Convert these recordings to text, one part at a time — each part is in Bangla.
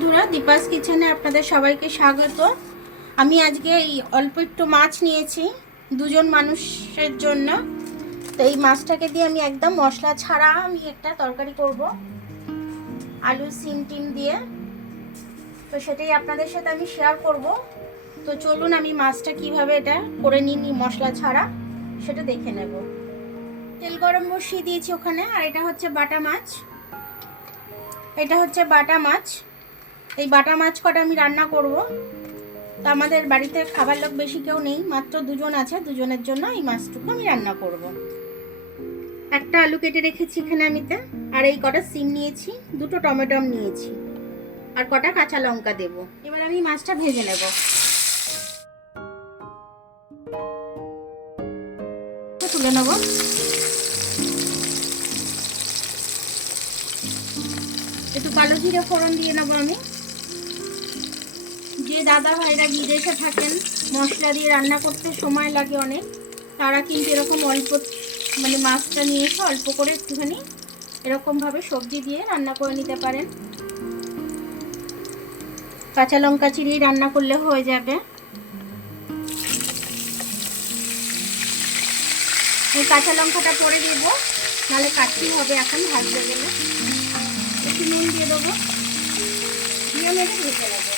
বন্ধুরা, দীপাস কিচেনে আপনাদের সবাইকে স্বাগত। আমি আজকে এই অল্প একটু মাছ নিয়েছি দুজন মানুষের জন্য। তো এই মাছটাকে দিয়ে আমি একদম মশলা ছাড়া আমি একটা তরকারি করব, আলু সিম টিম দিয়ে। তো সেটাই আপনাদের সাথে আমি শেয়ার করব। তো চলুন আমি মাছটা কিভাবে এটা করে নিই মশলা ছাড়া সেটা দেখে নেব। তেল গরম বসিয়ে দিয়েছি ওখানে। আর এটা হচ্ছে বাটা মাছ, এটা হচ্ছে বাটা মাছ। এই বাটা মাছ কটা আমি রান্না করব। তো আমাদের বাড়িতে খাবার লোক বেশি কেউ নেই, মাত্র দুজন আছে। দুজনের জন্য এই মাছটুকু আমি রান্না করব। একটা আলু কেটে রেখেছি এখানে আমিতে। আর এই কটা সিম নিয়েছি, দুটো টমেটো নিয়েছি, আর কটা কাঁচা লঙ্কা দেব। এবার আমি মাছটা ভেজে নেব। তুলে নেব। একটু কালো জিরে ফোড়ন দিয়ে নেবো আমি। যে দাদা ভাইরা বিদেশে থাকেন, মশলা দিয়ে রান্না করতে সময় লাগে অনেক, তারা কিন্তু এরকম অল্প মাছটা নিয়ে এসে অল্প করে একটুখানি এরকমভাবে সবজি দিয়ে রান্না করে নিতে পারেন। কাঁচা লঙ্কা চিরিয়ে রান্না করলে হয়ে যাবে। এই কাঁচা লঙ্কাটা পরে দেব, নাহলে কাটতে হবে এখন ভাজতে গেলে। একটু নুন দিয়ে দেবো, দিয়ে মেরে ভেজে নেবো।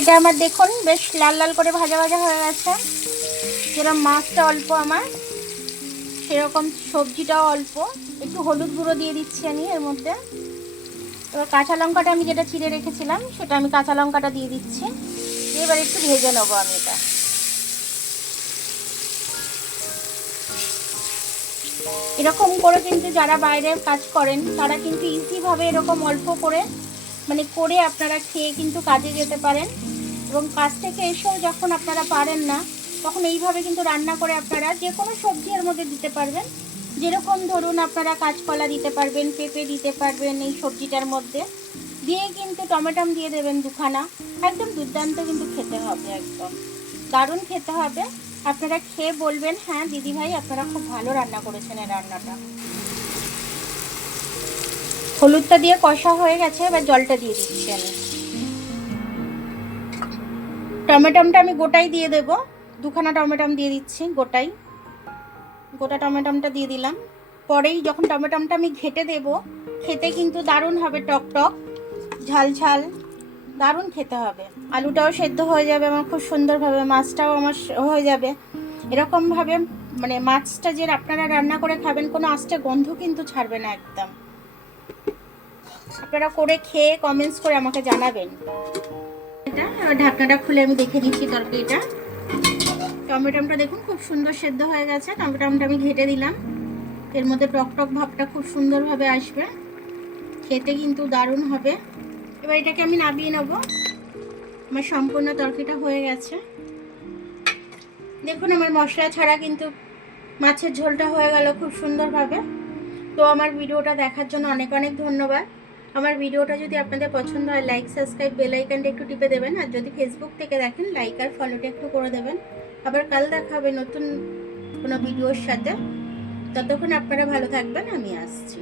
এটা আমার দেখুন বেশ লাল লাল করে ভাজা ভাজা হয়ে গেছে। যেরকম মাছটা অল্প আমার, সেরকম সবজিটাও অল্প। একটু হলুদ গুঁড়ো দিয়ে দিচ্ছি আমি এর মধ্যে। এবার কাঁচা লঙ্কাটা আমি যেটা চিড়ে রেখেছিলাম সেটা আমি কাঁচা লঙ্কাটা দিয়ে দিচ্ছি। এবার একটু ভেজে নেবো আমি এটা। এরকম করে কিন্তু যারা বাইরে কাজ করেন তারা কিন্তু ইজিভাবে এরকম অল্প করে করে আপনারা খেয়ে কিন্তু কাজে যেতে পারেন। এবং কাজ থেকে এসেও যখন আপনারা পারেন না, তখন এইভাবে কিন্তু রান্না করে আপনারা যে কোনো সবজি এর মধ্যে দিতে পারবেন। যেরকম ধরুন আপনারা কাঁচকলা দিতে পারবেন, পেঁপে দিতে পারবেন এই সবজিটার মধ্যে দিয়ে, কিন্তু টমেটো দিয়ে দেবেন দুখানা। একদম দুর্দান্ত কিন্তু খেতে হবে, একদম দারুণ খেতে হবে। আপনারা খেয়ে বলবেন হ্যাঁ দিদিভাই আপনারা খুব ভালো রান্না করেছেন এই রান্নাটা। হলুদটা দিয়ে কষা হয়ে গেছে, এবার জলটা দিয়ে দিচ্ছি আমি। টমেটোটা আমি গোটাই দিয়ে দেব, দুখানা টমেটো দিয়ে দিচ্ছি গোটাই। গোটা টমেটোটা দিয়ে দিলাম। পরেই যখন টমেটোটা আমি ঘেটে দেব, খেতে কিন্তু দারুণ হবে, টক টক ঝাল ঝাল দারুণ খেতে হবে। আলুটাও সেদ্ধ হয়ে যাবে আমার খুব সুন্দরভাবে, মাছটাও আমার হয়ে যাবে। এরকমভাবে মাছটা যে আপনারা রান্না করে খাবেন, কোনো আস্তে গন্ধ কিন্তু ছাড়বে না একদম। আপনারা করে খেয়ে কমেন্টস করে আমাকে জানাবেন। এটা ঢাকনাটা খুলে আমি দেখে দিচ্ছি তরকারিটা। টমেটোটা দেখুন খুব সুন্দর সেদ্ধ হয়ে গেছে। টমেটোটা আমি ঘেটে দিলাম, এর মধ্যে টক টক ভাবটা খুব সুন্দরভাবে আসবে, খেতে কিন্তু দারুণ হবে। এবার এটাকে আমি নামিয়ে নেব। আমার সম্পূর্ণ তরকারিটা হয়ে গেছে। দেখুন আমার মশলা ছাড়া কিন্তু মাছের ঝোলটা হয়ে গেল খুব সুন্দরভাবে। তো আমার ভিডিওটা দেখার জন্য অনেক অনেক ধন্যবাদ। আমার ভিডিওটা যদি আপনাদের পছন্দ হয়, লাইক সাবস্ক্রাইব বেল আইকনটা একটু টিপে দেবেন। আর যদি ফেসবুক থেকে দেখেন, লাইক আর ফলোটা একটু করে দেবেন। আবার কাল দেখা হবে নতুন কোনো ভিডিওর সাথে। ততক্ষণ আপনারা ভালো থাকবেন, আমি আসছি।